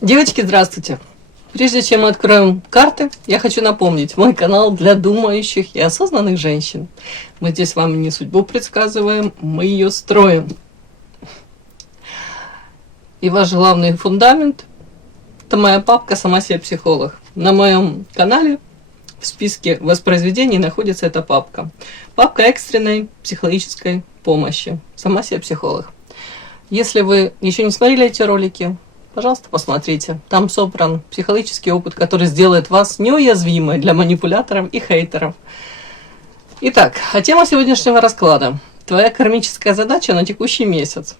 Девочки, здравствуйте! Прежде чем мы откроем карты, я хочу напомнить, мой канал для думающих и осознанных женщин. Мы здесь с вами не судьбу предсказываем, мы ее строим. И ваш главный фундамент – это моя папка «Сама себе психолог». На моем канале в списке воспроизведений находится эта папка. Папка экстренной психологической помощи. «Сама себе психолог». Если вы еще не смотрели эти ролики, пожалуйста, посмотрите. Там собран психологический опыт, который сделает вас неуязвимой для манипуляторов и хейтеров. Итак, тема сегодняшнего расклада. Твоя кармическая задача на текущий месяц.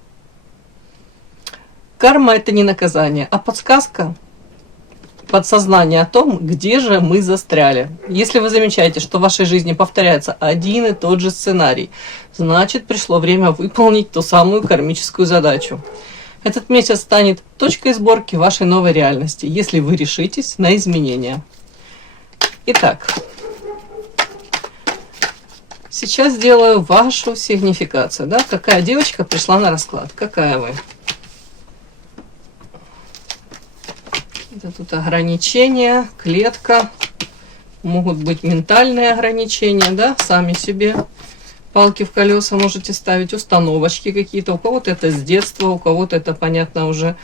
Карма – это не наказание, а подсказка, подсознание о том, где же мы застряли. Если вы замечаете, что в вашей жизни повторяется один и тот же сценарий, значит, пришло время выполнить ту самую кармическую задачу. Этот месяц станет точкой сборки вашей новой реальности, если вы решитесь на изменения. Итак, сейчас сделаю вашу сигнификацию. Да? Какая девочка пришла на расклад? Какая вы? Это тут ограничения, клетка. Могут быть ментальные ограничения, да, сами себе. Палки в колеса можете ставить, установочки какие-то. У кого-то это с детства, у кого-то это, понятно, уже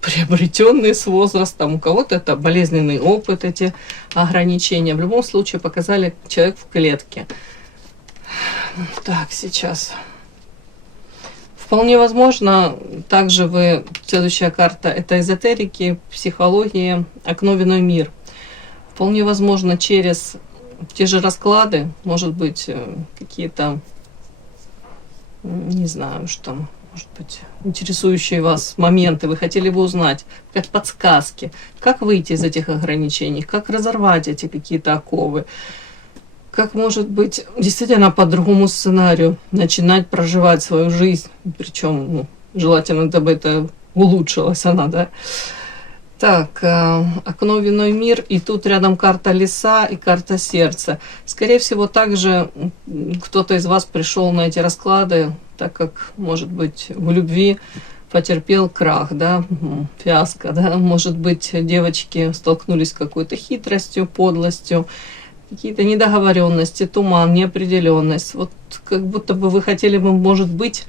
приобретенные с возрастом, у кого-то это болезненный опыт, эти ограничения. В любом случае показали человек в клетке. Так, сейчас. Вполне возможно, также вы, следующая карта, это эзотерики, психология, окно в иной мир. Вполне возможно, через те же расклады, может быть, какие-то, не знаю, что, может быть, интересующие вас моменты, вы хотели бы узнать, как подсказки, как выйти из этих ограничений, как разорвать эти какие-то оковы, как, может быть, действительно по другому сценарию начинать проживать свою жизнь, причем, желательно, чтобы это улучшилась она, да. Так, окно в иной мир, и тут рядом карта леса и карта сердца. Скорее всего, также кто-то из вас пришел на эти расклады, так как, может быть, в любви потерпел крах, да, фиаско, да. Может быть, девочки столкнулись с какой-то хитростью, подлостью, какие-то недоговоренности, туман, неопределенность. Вот как будто бы вы хотели бы, может быть,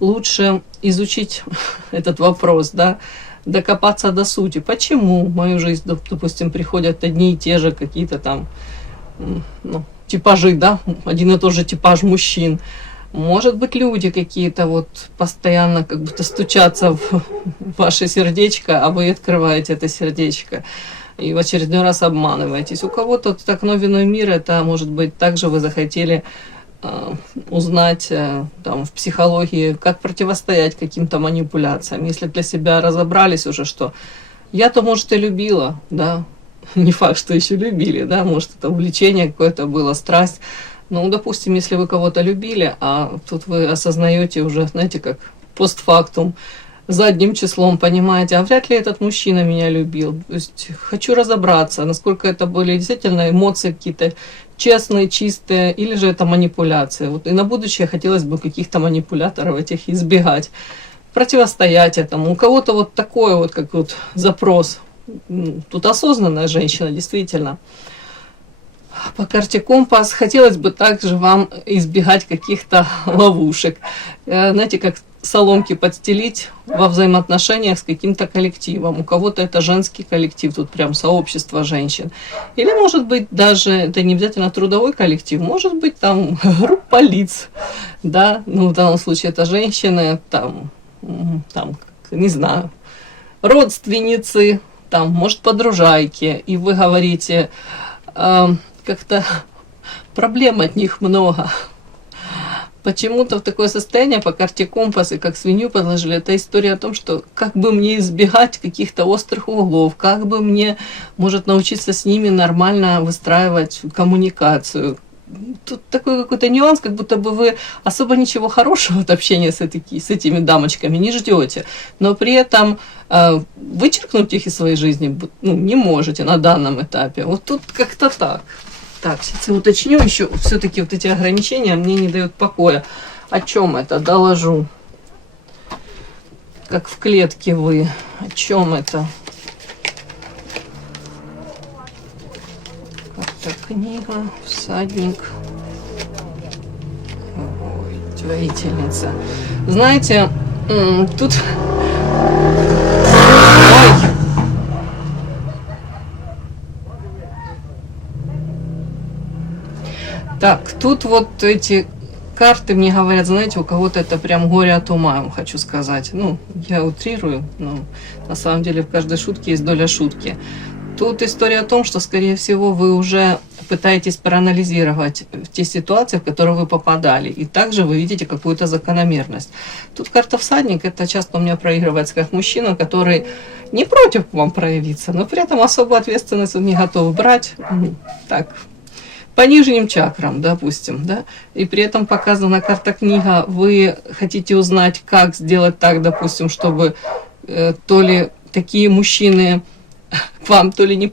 лучше изучить этот вопрос, да, докопаться до сути. Почему в мою жизнь, допустим, приходят одни и те же какие-то там типажи, да, один и тот же типаж мужчин. Может быть, люди какие-то вот постоянно как будто стучатся в ваше сердечко, а вы открываете это сердечко и в очередной раз обманываетесь. У кого-то окно в иной мир, это, может быть, также вы захотели узнать там, в психологии, как противостоять каким-то манипуляциям. Если для себя разобрались уже, что я-то, может, и любила, да, не факт, что еще любили, да, может, это увлечение какое-то было, страсть. Ну, допустим, если вы кого-то любили, а тут вы осознаете уже, знаете, как постфактум, задним числом понимаете, а вряд ли этот мужчина меня любил. То есть хочу разобраться, насколько это были действительно эмоции какие-то честные, чистые, или же это манипуляции. Вот и на будущее хотелось бы каких-то манипуляторов этих избегать, противостоять этому. У кого-то вот такой вот, как вот запрос. Тут осознанная женщина, действительно. По карте компас хотелось бы также вам избегать каких-то ловушек. Знаете, как соломки подстелить во взаимоотношениях с каким-то коллективом. У кого-то это женский коллектив, тут прям сообщество женщин. Или, может быть, даже, это не обязательно трудовой коллектив, может быть, там группа лиц, да, ну, в данном случае это женщины, там, не знаю, родственницы, там, может, подружайки, и вы говорите, как-то проблем от них много. Почему-то в такое состояние по карте компас, и как свинью подложили, это история о том, что как бы мне избегать каких-то острых углов, как бы мне, может, научиться с ними нормально выстраивать коммуникацию. Тут такой какой-то нюанс, как будто бы вы особо ничего хорошего от общения с этими дамочками не ждете, но при этом вычеркнуть их из своей жизни не можете на данном этапе. Вот тут как-то так. Так, сейчас я уточню еще, все-таки вот эти ограничения мне не дают покоя. О чем это? Доложу. как в клетке вы. О чем это? Как-то книга, всадник. Ой, воительница. Знаете, тут... Ой. Так, тут вот эти карты мне говорят, знаете, у кого-то это прям горе от ума, я вам хочу сказать. Ну, я утрирую, но на самом деле в каждой шутке есть доля шутки. Тут история о том, что, скорее всего, вы уже пытаетесь проанализировать те ситуации, в которые вы попадали, и также вы видите какую-то закономерность. Тут карта всадник, это часто у меня проигрывается как мужчина, который не против к вам проявиться, но при этом особую ответственность он не готов брать. Так, по нижним чакрам, допустим, да, и при этом показана карта книга, вы хотите узнать, как сделать так, допустим, чтобы то ли такие мужчины к вам то ли не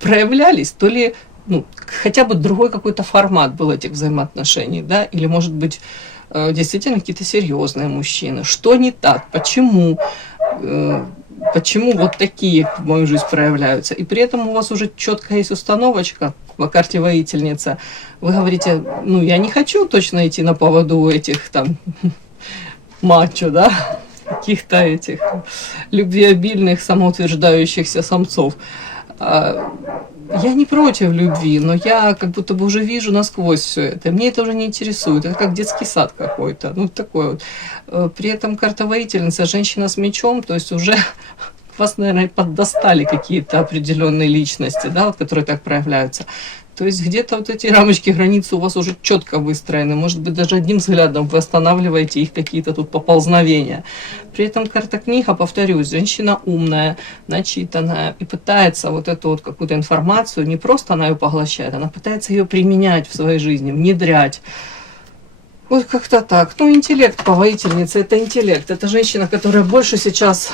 проявлялись, то ли, ну, хотя бы другой какой-то формат был этих взаимоотношений, да, или, может быть, действительно какие-то серьезные мужчины. Что не так? Почему? Почему вот такие в мою жизнь проявляются? И при этом у вас уже четко есть установочка по карте воительница. Вы говорите, ну, я не хочу точно идти на поводу у этих там мачо, да, каких-то этих любвеобильных, самоутверждающихся самцов. Я не против любви, но я как будто бы уже вижу насквозь все это. Мне это уже не интересует. Это как детский сад какой-то. Ну, такой вот. При этом карта воительница, женщина с мечом, то есть уже вас, наверное, поддостали какие-то определенные личности, да, вот, которые так проявляются. То есть где-то вот эти рамочки, границы у вас уже четко выстроены. Может быть, даже одним взглядом вы останавливаете их какие-то тут поползновения. При этом карта книга, повторюсь, женщина умная, начитанная и пытается вот эту вот какую-то информацию, не просто она ее поглощает, она пытается ее применять в своей жизни, внедрять. Вот как-то так. Ну, интеллект по воительнице, это интеллект. Это женщина, которая больше сейчас,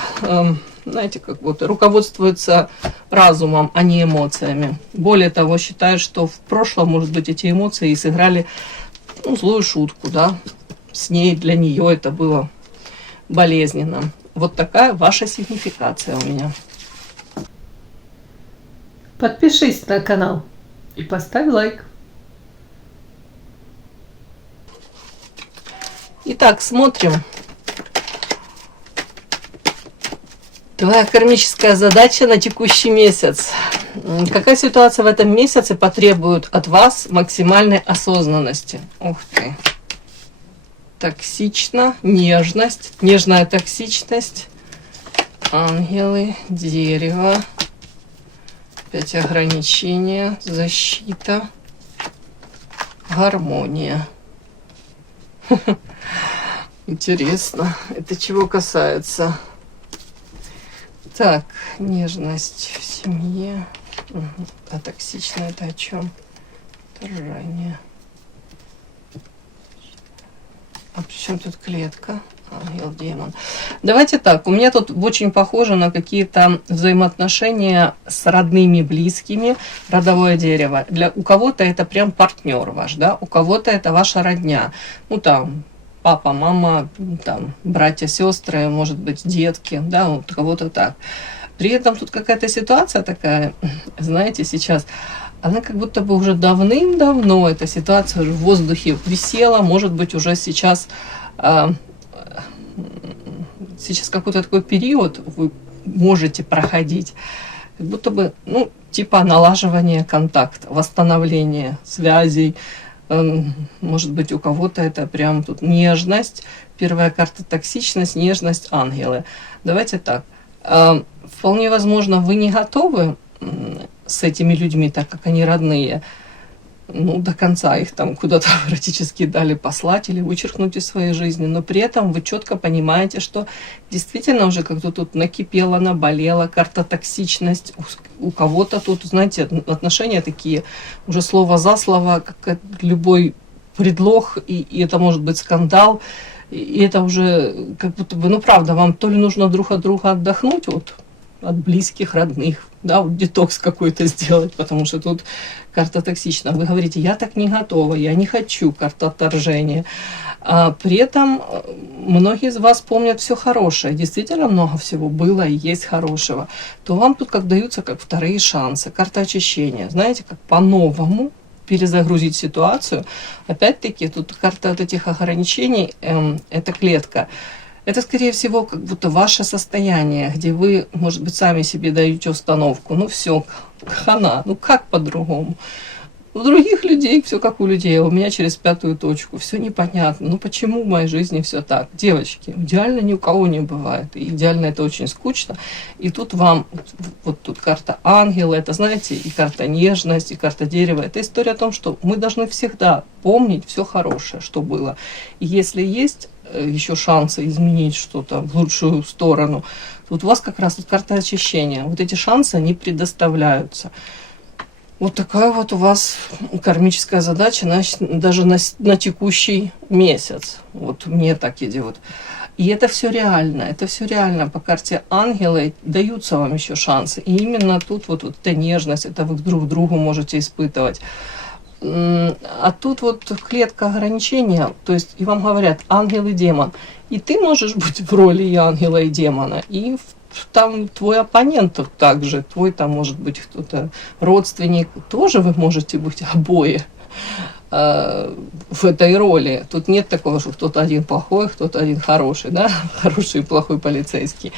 знаете, как будто руководствуется разумом, а не эмоциями. Более того, считает, что в прошлом, может быть, эти эмоции и сыграли, ну, злую шутку, да. С ней, для нее это было болезненно. Вот такая ваша сигнификация у меня. Подпишись на канал и поставь лайк. Итак, смотрим. Твоя кармическая задача на текущий месяц. Какая ситуация в этом месяце потребует от вас максимальной осознанности? Ух ты. Токсично, нежность, нежная токсичность, ангелы, дерево, опять ограничения, защита, гармония. Интересно, это чего касается? Так, нежность в семье. А токсично это о чем? Торжание. А при чем тут клетка? Ангел, демон. Давайте так, у меня тут очень похоже на какие-то взаимоотношения с родными, близкими, родовое дерево. У кого-то это прям партнер ваш, да, у кого-то это ваша родня. Ну там, папа, мама, там, братья, сестры, может быть, детки, да, вот у кого-то так. При этом тут какая-то ситуация такая, знаете, сейчас, она как будто бы уже давным-давно, эта ситуация уже в воздухе висела, может быть, уже сейчас какой-то такой период вы можете проходить, как будто бы, ну, типа налаживание контакта, восстановление связей. Может быть, у кого-то это прям тут нежность. Первая карта токсичность, нежность, ангелы. Давайте так. Вполне возможно, вы не готовы с этими людьми, так как они родные, ну, до конца их там куда-то практически дали послать или вычеркнуть из своей жизни, но при этом вы четко понимаете, что действительно уже как-то тут накипело, наболело, карта токсичность, у кого-то тут, знаете, отношения такие, уже слово за слово, как любой предлог, и это может быть скандал, и это уже как будто бы, ну, правда, вам то ли нужно друг от друга отдохнуть, вот, от близких, родных, да, вот детокс какой-то сделать, потому что тут карта токсична. Вы говорите, я так не готова, я не хочу, карта отторжения. А при этом многие из вас помнят все хорошее, действительно много всего было и есть хорошего, то вам тут как даются как вторые шансы, карта очищения, знаете, как по-новому перезагрузить ситуацию. Опять-таки, тут карта вот этих ограничений, это клетка. Это, скорее всего, как будто ваше состояние, где вы, может быть, сами себе даете установку. Ну все, хана, ну как по-другому? У других людей все как у людей, а у меня через 5-ю точку. Все непонятно. Ну почему в моей жизни все так? Девочки, идеально ни у кого не бывает. И идеально это очень скучно. И тут вам, вот тут карта ангела, это, знаете, и карта нежность, и карта дерева. Это история о том, что мы должны всегда помнить все хорошее, что было. И если есть еще шансы изменить что-то в лучшую сторону, вот у вас как раз вот карта очищения. Вот эти шансы, они предоставляются. Вот такая вот у вас кармическая задача даже на текущий месяц. Вот мне так идет. И это все реально. По карте ангелы даются вам еще шансы. И именно тут вот эта нежность, это вы друг другу можете испытывать. А тут вот клетка ограничения, то есть и вам говорят ангел и демон. И ты можешь быть в роли и ангела, и демона, и там твой оппонент также, твой там может быть кто-то родственник, тоже вы можете быть обои в этой роли. Тут нет такого, что кто-то один плохой, кто-то один хороший, да, хороший и плохой полицейский.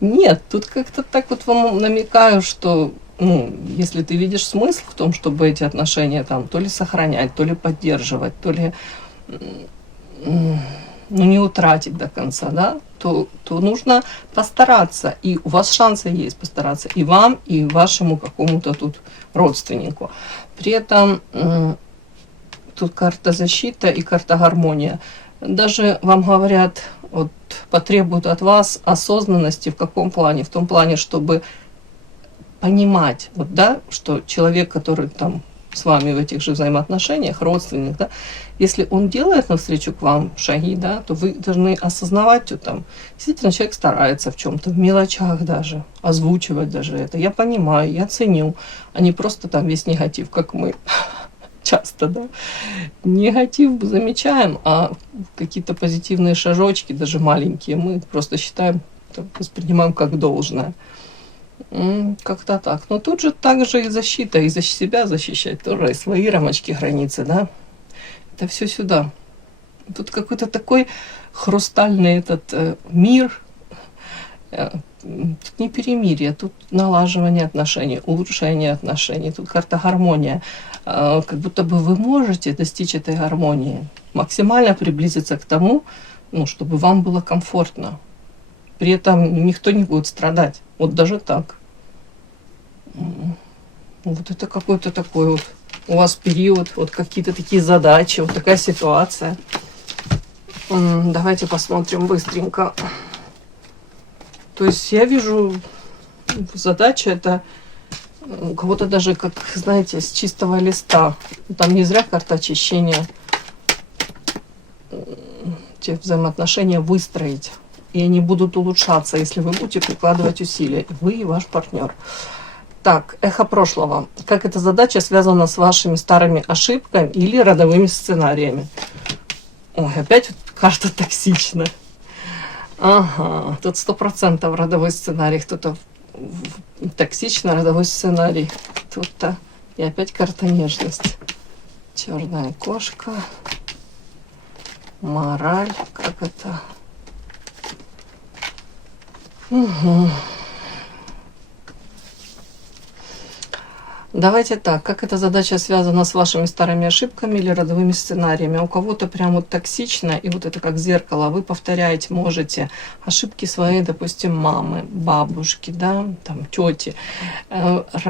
Нет, тут как-то так вот вам намекаю, что если ты видишь смысл в том, чтобы эти отношения там то ли сохранять, то ли поддерживать, то ли не утратить до конца, да, то нужно постараться. И у вас шансы есть постараться и вам, и вашему какому-то тут родственнику. При этом тут карта защита и карта гармония. Даже вам говорят, вот, потребуют от вас осознанности в каком плане? В том плане, чтобы понимать, вот, да, что человек, который там с вами в этих же взаимоотношениях, родственник, да, если он делает навстречу к вам шаги, да, то вы должны осознавать, что там действительно человек старается в чем-то, в мелочах даже, озвучивать даже это. Я понимаю, я ценю, а не просто там весь негатив, как мы часто, да. Негатив замечаем, а какие-то позитивные шажочки, даже маленькие, мы просто считаем, воспринимаем как должное. Как-то так. Но тут же также и защита, и себя защищать тоже, и свои рамочки, границы, да. Это все сюда. Тут какой-то такой хрустальный этот мир. Тут не перемирие, тут налаживание отношений, улучшение отношений. Тут карта гармония. Как будто бы вы можете достичь этой гармонии, максимально приблизиться к тому, чтобы вам было комфортно. При этом никто не будет страдать. Вот даже так. Вот это какой-то такой вот у вас период, вот какие-то такие задачи, вот такая ситуация. Давайте посмотрим быстренько. То есть я вижу, задача это у кого-то даже, как, знаете, с чистого листа. Там не зря карта очищения. Те взаимоотношения выстроить. И они будут улучшаться, если вы будете прикладывать усилия. Вы и ваш партнер. Так, эхо прошлого. Как эта задача связана с вашими старыми ошибками или родовыми сценариями? Ой, опять вот карта токсичная. Ага, тут 100% родовой сценарий. Кто-то токсичный родовой сценарий. Тут-то и опять карта нежность. Черная кошка. Мораль. Как это? Угу. Давайте так, как эта задача связана с вашими старыми ошибками или родовыми сценариями? У кого-то прям вот токсично, и вот это как зеркало, вы повторяете можете ошибки своей, допустим, мамы, бабушки, да, там, тети.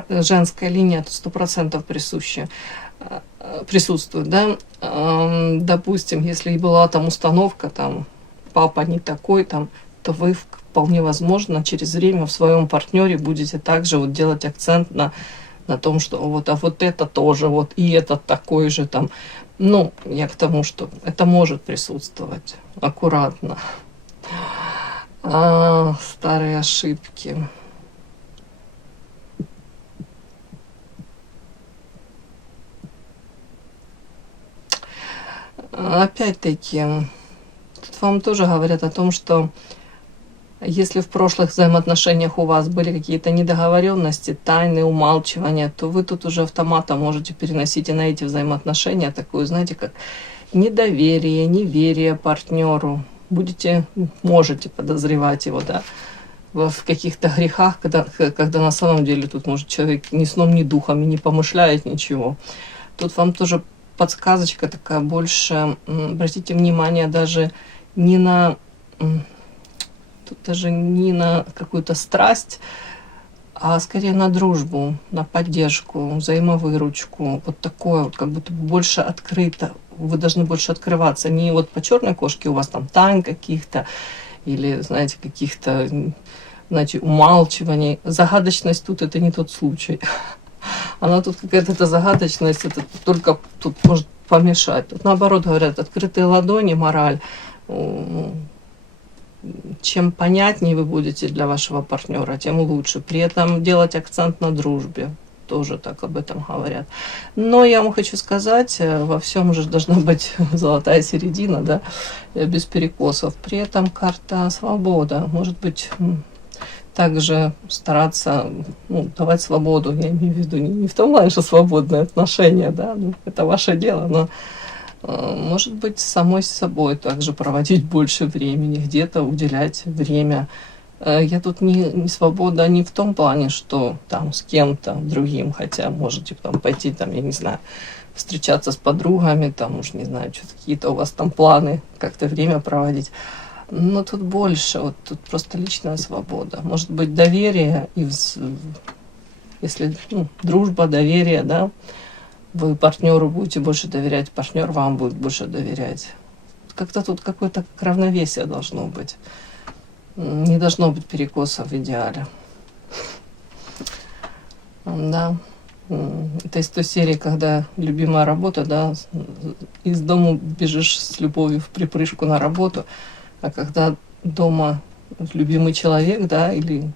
Женская линия тут 100% присутствует, да. Допустим, если была там установка, там, папа не такой, там, то вы вполне возможно через время в своем партнере будете также вот делать акцент на том, что вот, а вот это тоже, вот и этот такой же там. Ну, я к тому, что это может присутствовать аккуратно. Старые ошибки. Опять-таки, тут вам тоже говорят о том, что если в прошлых взаимоотношениях у вас были какие-то недоговоренности, тайны, умалчивания, то вы тут уже автоматом можете переносить и на эти взаимоотношения такую, знаете, как недоверие, неверие партнеру. Можете подозревать его, да, в каких-то грехах, когда на самом деле тут, может, человек ни сном, ни духом и не помышляет ничего. Тут вам тоже подсказочка такая больше, обратите внимание даже не на... Тут даже не на какую-то страсть, а скорее на дружбу, на поддержку, взаимовыручку. Вот такое вот, как будто больше открыто. Вы должны больше открываться. Не вот по черной кошке у вас там тайн каких-то или, знаете, каких-то, знаете, умалчиваний. Загадочность тут это не тот случай. Она тут какая-то загадочность, это только тут может помешать. Тут наоборот говорят, открытые ладони, мораль. Чем понятнее вы будете для вашего партнера, тем лучше. При этом делать акцент на дружбе. Тоже так об этом говорят. Но я вам хочу сказать, во всем же должна быть золотая середина, да, без перекосов. При этом карта свобода. Может быть, также стараться давать свободу. Я имею в виду не в том плане, что свободные отношения, да, это ваше дело, но может быть, самой с собой также проводить больше времени, где-то уделять время. Я тут не свобода не в том плане, что там с кем-то другим, хотя можете там пойти, там, я не знаю, встречаться с подругами, там, уж не знаю, что-то какие-то у вас там планы, как-то время проводить. Но тут больше, вот тут просто личная свобода. Может быть, доверие, если дружба, доверие, да, вы партнеру будете больше доверять, партнер вам будет больше доверять. Как-то тут какое-то равновесие должно быть. Не должно быть перекоса в идеале. Да. Это из той серии, когда любимая работа, да, из дома бежишь с любовью в припрыжку на работу, а когда дома любимый человек, да, или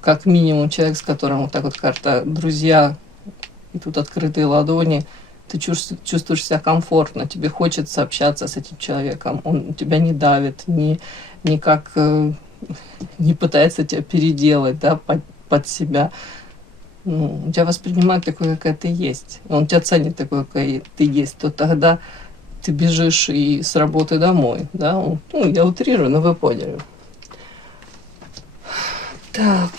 как минимум человек, с которым вот так вот карта друзья, и тут открытые ладони, ты чувствуешь себя комфортно, тебе хочется общаться с этим человеком, он тебя не давит, никак не пытается тебя переделать, да, под себя. Тебя воспринимает такой, какая ты есть. Он тебя ценит такой, какая ты есть. То тогда ты бежишь и с работы домой, да. Я утрирую, но вы поняли. Так.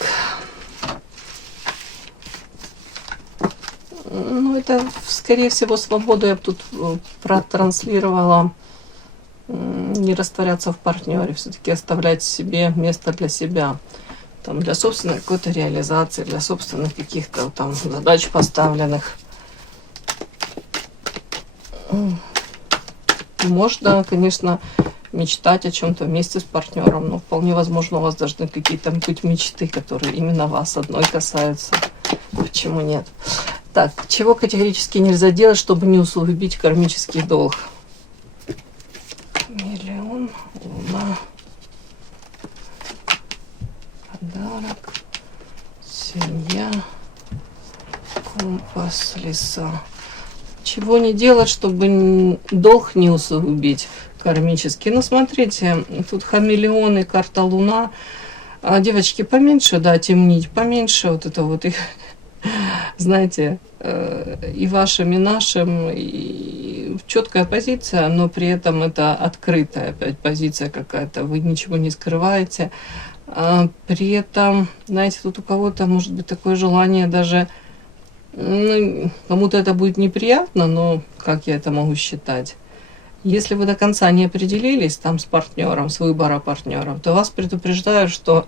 Это, скорее всего, свободу я бы тут протранслировала. Не растворяться в партнере, все-таки оставлять себе место для себя. Там, для собственной какой-то реализации, для собственных каких-то там задач поставленных. Можно, конечно, мечтать о чем-то вместе с партнером, но вполне возможно, у вас должны какие-то быть мечты, которые именно вас одной касаются. Почему нет? Так, чего категорически нельзя делать, чтобы не усугубить кармический долг? Миллион, луна, подарок, семья, компас, леса. Чего не делать, чтобы долг не усугубить кармически? Смотрите, тут хамелеоны, карта луна. Девочки, поменьше, да, темнить, поменьше вот это вот их. Знаете, и вашим, и нашим, и четкая позиция, но при этом это открытая опять позиция какая-то, вы ничего не скрываете. При этом, знаете, тут у кого-то может быть такое желание даже, кому-то это будет неприятно, но как я это могу считать? Если вы до конца не определились там с партнером, с выбором партнеров, то вас предупреждают, что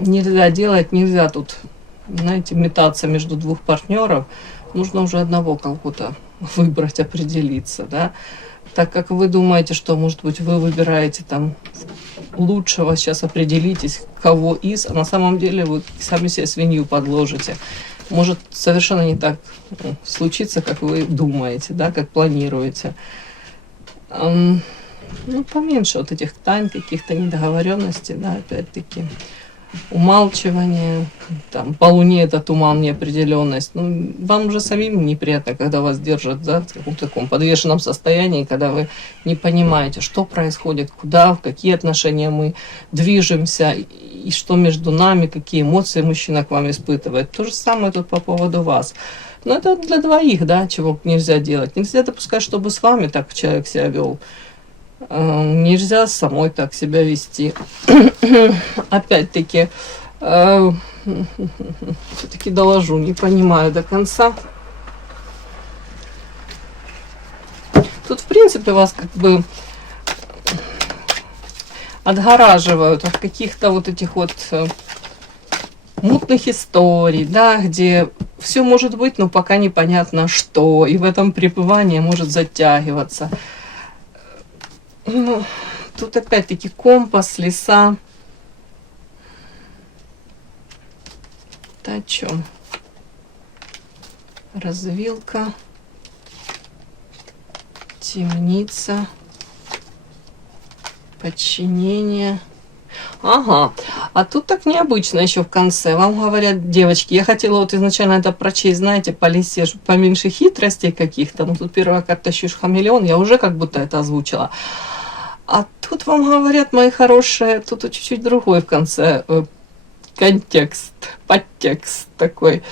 нельзя тут, знаете, метаться между двух партнеров, нужно уже одного кого-то выбрать, определиться, да. Так как вы думаете, что, может быть, вы выбираете там лучшего, сейчас определитесь, кого из, а на самом деле вы сами себе свинью подложите. Может совершенно не так случиться, как вы думаете, да, как планируете. Поменьше вот этих тайн, каких-то недоговоренностей, да, опять-таки. умалчивание, там, по луне это туман, неопределенность. Ну, вам уже самим неприятно, когда вас держат, да, в каком-то таком подвешенном состоянии, когда вы не понимаете, что происходит, куда, в какие отношения мы движемся, и что между нами, какие эмоции мужчина к вам испытывает. То же самое тут по поводу вас. Но это для двоих, да, чего нельзя делать. Нельзя допускать, чтобы с вами так человек себя вел. Нельзя самой так себя вести. Опять-таки, все-таки доложу, не понимаю до конца. Тут, в принципе, вас как бы отгораживают от каких-то вот этих вот мутных историй, да, где все может быть, но пока непонятно что, и в этом пребывание может затягиваться. Ну, тут опять-таки компас, леса. Это о чем? Развилка. Темница. Подчинение. Ага, а тут так необычно еще в конце. Вам говорят, девочки, я хотела вот изначально это прочесть, знаете, по лисе, поменьше хитростей каких-то. Ну, тут первая карта «Щусь хамелеон», я уже как будто это озвучила. А тут вам говорят, мои хорошие, тут чуть-чуть другой в конце контекст, подтекст такой.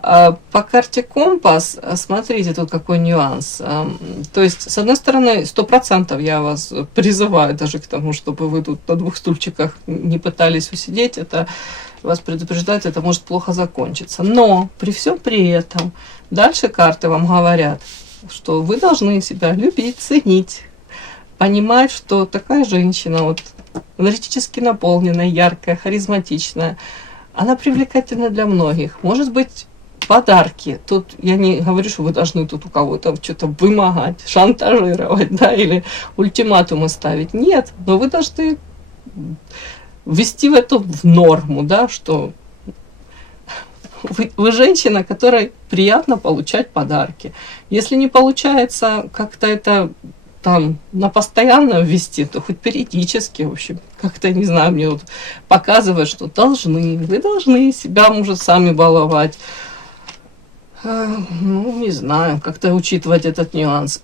По карте компас, смотрите, тут какой нюанс. То есть, с одной стороны, 100% я вас призываю даже к тому, чтобы вы тут на двух стульчиках не пытались усидеть. Это вас предупреждать, это может плохо закончиться. Но при всем при этом, дальше карты вам говорят, что вы должны себя любить, ценить, понимать, что такая женщина, вот, энергетически наполненная, яркая, харизматичная, она привлекательна для многих. Может быть, подарки. Тут я не говорю, что вы должны тут у кого-то что-то вымогать, шантажировать, да, или ультиматумы ставить. Нет, но вы должны ввести в это в норму, да, что вы женщина, которой приятно получать подарки. Если не получается как-то это там на постоянно ввести, то хоть периодически, в общем, как-то, не знаю, мне вот показывают, что вы должны себя, может, сами баловать. Ну, не знаю, как-то учитывать этот нюанс.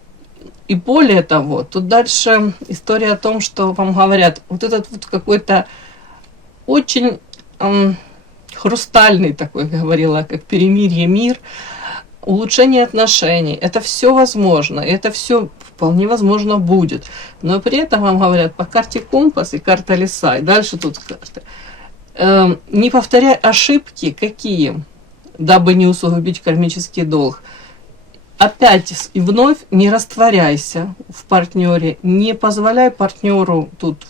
И более того, тут дальше история о том, что вам говорят, вот этот вот какой-то очень хрустальный такой, говорила, как перемирие, мир, улучшение отношений. Это все возможно, это все вполне возможно будет. Но при этом вам говорят по карте компас и карта леса. И дальше тут карты. Не повторяй ошибки, какие, дабы не усугубить кармический долг. Опять и вновь не растворяйся в партнере, не позволяй партнеру тут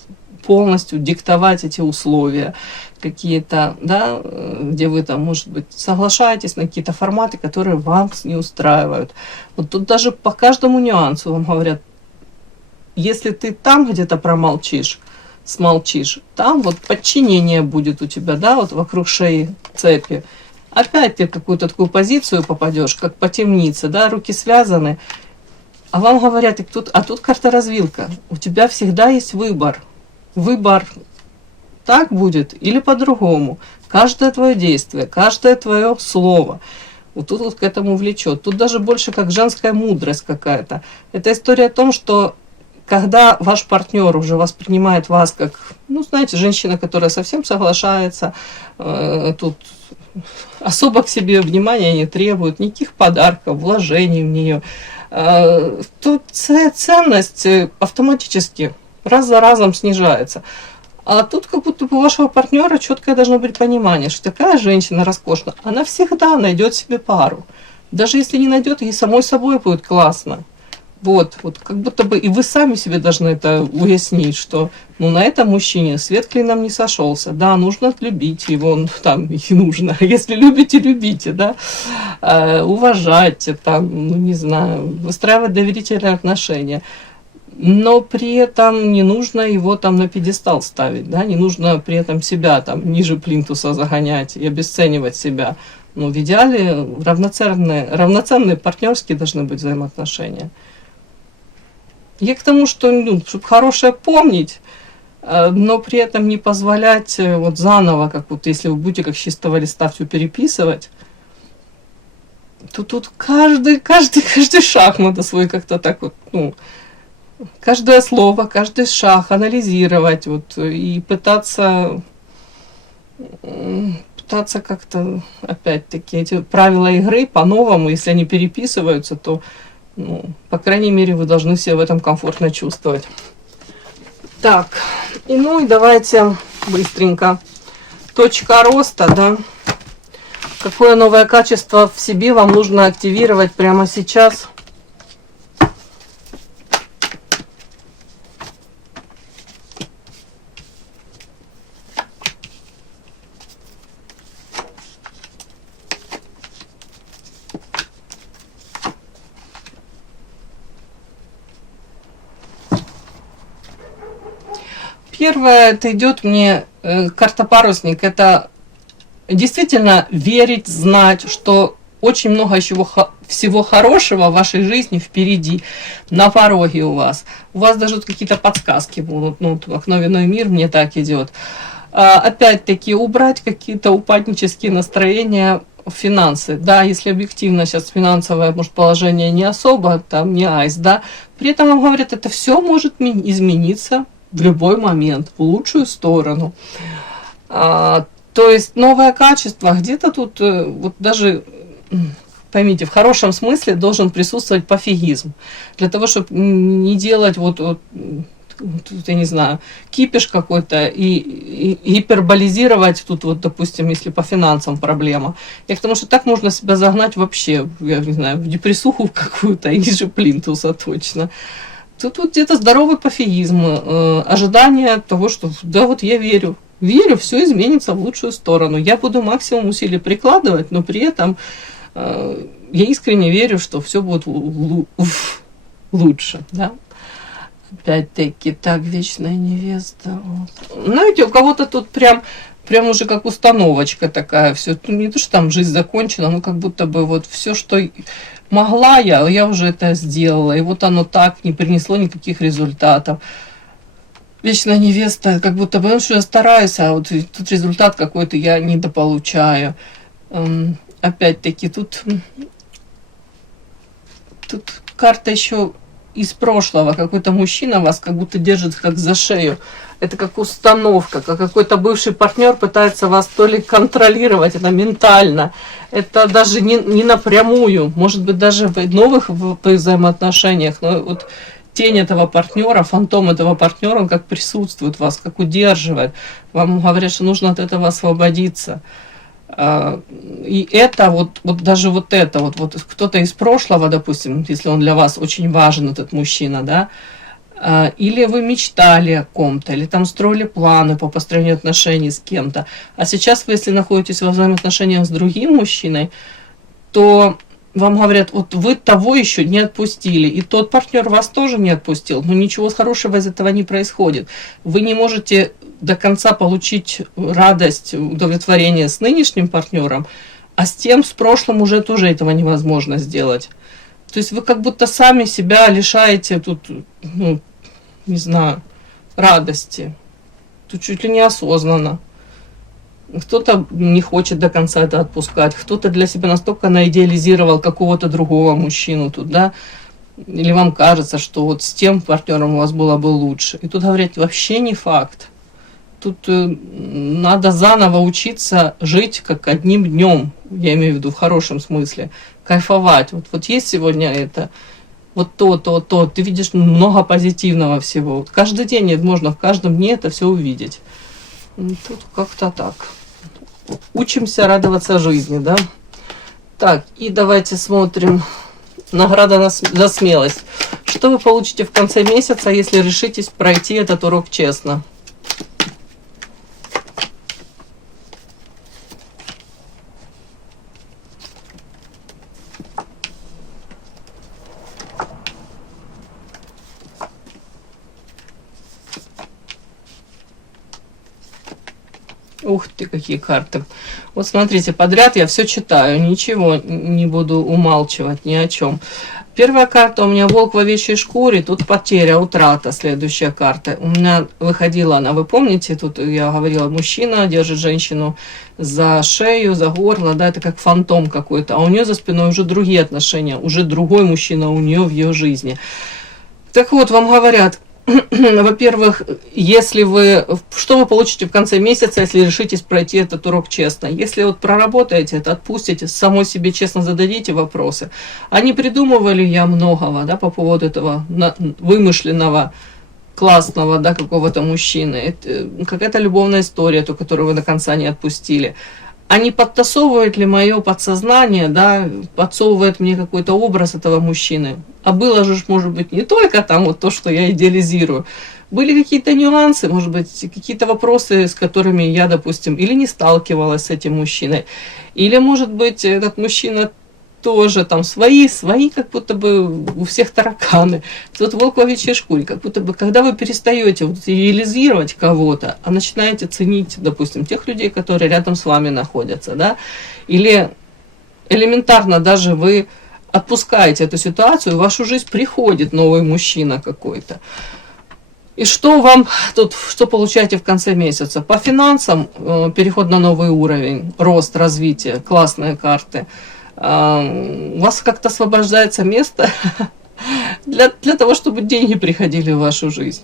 полностью диктовать эти условия какие-то, да, где вы там, может быть, соглашаетесь на какие-то форматы, которые вас не устраивают. Вот тут даже по каждому нюансу вам говорят, если ты там где-то промолчишь, смолчишь, там вот подчинение будет у тебя, да, вот вокруг шеи цепи. Опять ты в какую-то такую позицию попадешь, как по темнице, да, руки связаны, а вам говорят, а тут карта развилка. У тебя всегда есть выбор. Выбор так будет или по-другому. Каждое твое действие, каждое твое слово вот тут вот к этому влечет. Тут даже больше как женская мудрость какая-то. Это история о том, что когда ваш партнер уже воспринимает вас как, ну, знаете, женщина, которая совсем соглашается, тут особо к себе внимания не требует, никаких подарков, вложений в нее, тут ценность автоматически раз за разом снижается. А тут как будто у вашего партнера четкое должно быть понимание, что такая женщина роскошная, она всегда найдет себе пару. Даже если не найдет, ей самой собой будет классно. Вот как будто бы и вы сами себе должны это уяснить, что ну, на этом мужчине свет клином не сошелся. Да, нужно любить его, ну, там и нужно. Если любите, любите, да. Уважайте, там, ну, не знаю, выстраивать доверительные отношения. Но при этом не нужно его там на пьедестал ставить, да, не нужно при этом себя там ниже плинтуса загонять и обесценивать себя. Ну, в идеале равноценные партнерские должны быть взаимоотношения. Я к тому, что, ну, чтобы хорошее помнить, но при этом не позволять вот заново, как вот если вы будете как с чистого листа все переписывать, то тут каждый шаг надо свой как-то так вот, ну, каждое слово, каждый шаг анализировать вот, и пытаться как-то, опять-таки, эти правила игры по-новому, если они переписываются, то, ну, по крайней мере, вы должны себя в этом комфортно чувствовать. Так, и ну и давайте быстренько. Точка роста, да. Какое новое качество в себе вам нужно активировать прямо сейчас? Первое, это идет мне карта парусник. Это действительно верить, знать, что очень много всего хорошего в вашей жизни впереди, на пороге у вас. У вас даже тут какие-то подсказки будут. Ну, окно, вино и мир, мне так идет. Опять-таки, убрать какие-то упаднические настроения, финансы. Да, если объективно сейчас финансовое, может, положение не особо, там не айс, да. При этом вам говорят, это все может измениться в любой момент, в лучшую сторону. То есть новое качество, где-то тут, вот даже, поймите, в хорошем смысле должен присутствовать пофигизм. Для того, чтобы не делать вот я не знаю, кипиш какой-то и гиперболизировать тут вот, допустим, если по финансам проблема. Я к тому, что так можно себя загнать вообще, я не знаю, в депрессуху какую-то, и ниже плинтуса точно. Тут вот где-то здоровый пофигизм, ожидание того, что да, вот я верю, все изменится в лучшую сторону. Я буду максимум усилий прикладывать, но при этом я искренне верю, что все будет лучше. Да? Опять-таки, так, вечная невеста. Вот. Знаете, у кого-то тут прям уже как установочка такая. Все, не то, что там жизнь закончена, но как будто бы вот все, что могла я уже это сделала. И вот оно так не принесло никаких результатов. Вечная невеста, как будто бы, что я стараюсь, а вот тут результат какой-то я недополучаю. Опять-таки, тут карта еще из прошлого. Какой-то мужчина вас как будто держит как за шею. Это как установка, как какой-то бывший партнер пытается вас то ли контролировать, это ментально, это даже не напрямую, может быть, даже в новых взаимоотношениях, но вот тень этого партнера, фантом этого партнера, он как присутствует в вас, как удерживает. Вам говорят, что нужно от этого освободиться. И это вот даже вот это, вот кто-то из прошлого, допустим, если он для вас очень важен, этот мужчина, да, или вы мечтали о ком-то, или там строили планы по построению отношений с кем-то, а сейчас вы, если находитесь во взаимоотношениях с другим мужчиной, то вам говорят, вот вы того еще не отпустили, и тот партнер вас тоже не отпустил, но ничего хорошего из этого не происходит. Вы не можете до конца получить радость, удовлетворение с нынешним партнером, а с прошлым уже тоже этого невозможно сделать. То есть вы как будто сами себя лишаете тут, ну, не знаю, радости. Тут чуть ли не осознанно. Кто-то не хочет до конца это отпускать, кто-то для себя настолько наидеализировал какого-то другого мужчину тут, да, или вам кажется, что вот с тем партнером у вас было бы лучше. И тут говорят, вообще не факт. Тут надо заново учиться жить как одним днем, я имею в виду в хорошем смысле, кайфовать. Вот есть сегодня это, вот то, ты видишь много позитивного всего. Вот каждый день можно в каждом дне это все увидеть. Тут как-то так. Учимся радоваться жизни, да? Так, и давайте смотрим. Награда за смелость. Что вы получите в конце месяца, если решитесь пройти этот урок честно? Ух ты, какие карты. Вот смотрите, подряд я все читаю, ничего не буду умалчивать ни о чем. Первая карта у меня волк в овечьей шкуре, тут потеря, утрата, следующая карта. У меня выходила она, вы помните, тут я говорила, мужчина держит женщину за шею, за горло, да, это как фантом какой-то, а у нее за спиной уже другие отношения, уже другой мужчина у нее в ее жизни. Так вот, вам говорят, во-первых, если вы, что вы получите в конце месяца, если решитесь пройти этот урок честно? Если вот проработаете это, отпустите, самой себе честно зададите вопросы. А не придумывали я многого, да, по поводу этого вымышленного, классного, да, какого-то мужчины. Это какая-то любовная история, ту, которую вы до конца не отпустили. А не подтасовывает ли мое подсознание, да, подсовывает мне какой-то образ этого мужчины? А было же, может быть, не только там вот то, что я идеализирую. Были какие-то нюансы, может быть, какие-то вопросы, с которыми я, допустим, или не сталкивалась с этим мужчиной. Или, может быть, этот мужчина тоже там свои, как будто бы у всех тараканы. Тут волк в овечьей шкуре, как будто бы, когда вы перестаете вот идеализировать кого-то, а начинаете ценить, допустим, тех людей, которые рядом с вами находятся, да, или элементарно даже вы отпускаете эту ситуацию, в вашу жизнь приходит новый мужчина какой-то. И что вам тут, что получаете в конце месяца? По финансам переход на новый уровень, рост, развитие, классные карты. У вас как-то освобождается место для того, чтобы деньги приходили в вашу жизнь.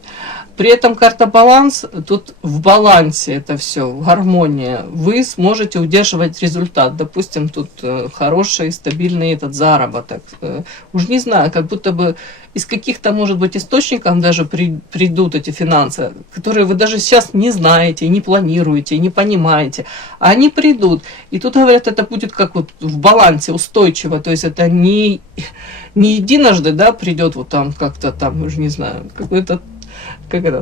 При этом карта баланс, тут в балансе это все, в гармонии. Вы сможете удерживать результат. Допустим, тут хороший, стабильный этот заработок. Уж не знаю, как будто бы из каких-то, может быть, источников даже придут эти финансы, которые вы даже сейчас не знаете, не планируете, не понимаете. А они придут. И тут, говорят, это будет как вот в балансе, устойчиво. То есть это не единожды, да, придет вот там как-то там, уже не знаю, какой-то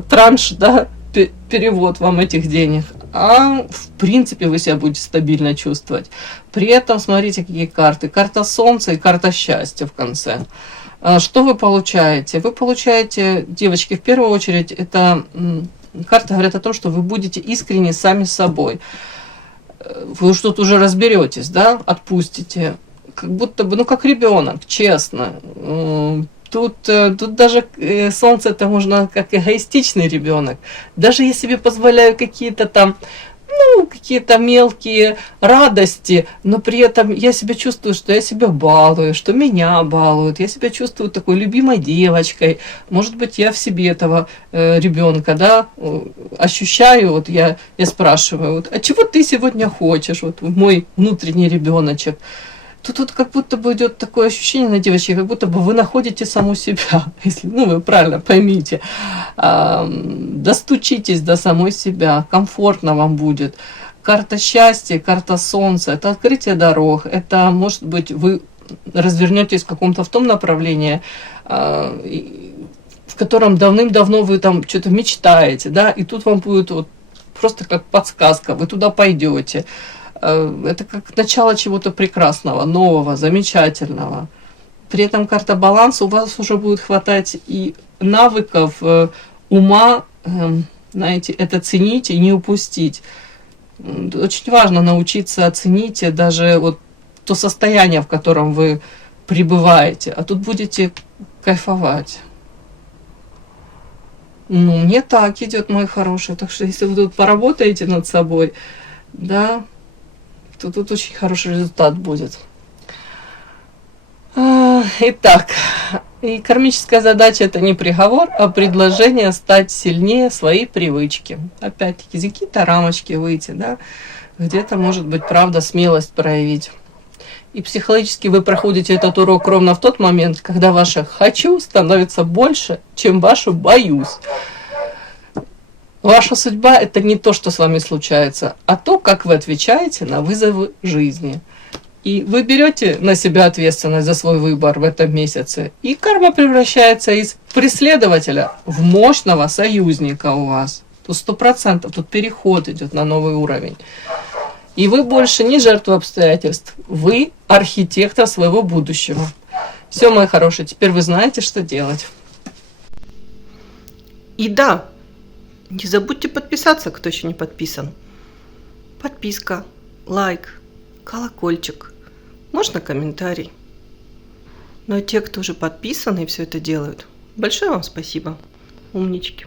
транш, да, перевод вам этих денег, а в принципе вы себя будете стабильно чувствовать. При этом смотрите, какие карты. Карта Солнца и карта счастья в конце. Что вы получаете? Вы получаете, девочки, в первую очередь, это карты говорят о том, что вы будете искренне сами с собой. Вы уж тут уже разберетесь, да, отпустите. Как будто бы, ну, как ребенок, честно. Тут даже Солнце это можно как эгоистичный ребенок. Даже я себе позволяю какие-то там, ну, какие-то мелкие радости, но при этом я себя чувствую, что я себя балую, что меня балуют, я себя чувствую такой любимой девочкой. Может быть, я в себе этого ребенка, да, ощущаю, вот я спрашиваю, вот, а чего ты сегодня хочешь, вот мой внутренний ребеночек. Тут как будто бы идет такое ощущение на девочке, как будто бы вы находите саму себя, если, ну, вы правильно поймите, достучитесь до самой себя, комфортно вам будет. Карта счастья, карта Солнца, это открытие дорог, это, может быть, вы развернетесь в каком-то в том направлении, в котором давным-давно вы там что-то мечтаете, да, и тут вам будет вот просто как подсказка, вы туда пойдете. Это как начало чего-то прекрасного, нового, замечательного. При этом карта баланса, у вас уже будет хватать и навыков, ума, знаете, это ценить и не упустить. Очень важно научиться оценить даже вот то состояние, в котором вы пребываете, а тут будете кайфовать. Ну, мне так идет, мой хороший. Так что если вы тут поработаете над собой, да, то тут очень хороший результат будет. Итак, и кармическая задача это не приговор, а предложение стать сильнее своей привычки. Опять-таки, из какие-то рамочки выйти, да, где-то, может быть, правда, смелость проявить. И психологически вы проходите этот урок ровно в тот момент, когда ваше «хочу» становится больше, чем ваше «боюсь». Ваша судьба – это не то, что с вами случается, а то, как вы отвечаете на вызовы жизни. И вы берете на себя ответственность за свой выбор в этом месяце, и карма превращается из преследователя в мощного союзника у вас. Тут 100%, тут переход идет на новый уровень. И вы больше не жертва обстоятельств, вы архитектор своего будущего. Все, мои хорошие, теперь вы знаете, что делать. И да, не забудьте подписаться, кто еще не подписан. подписка, лайк, колокольчик, можно комментарий. Но те, кто уже подписаны и все это делают, большое вам спасибо, умнички.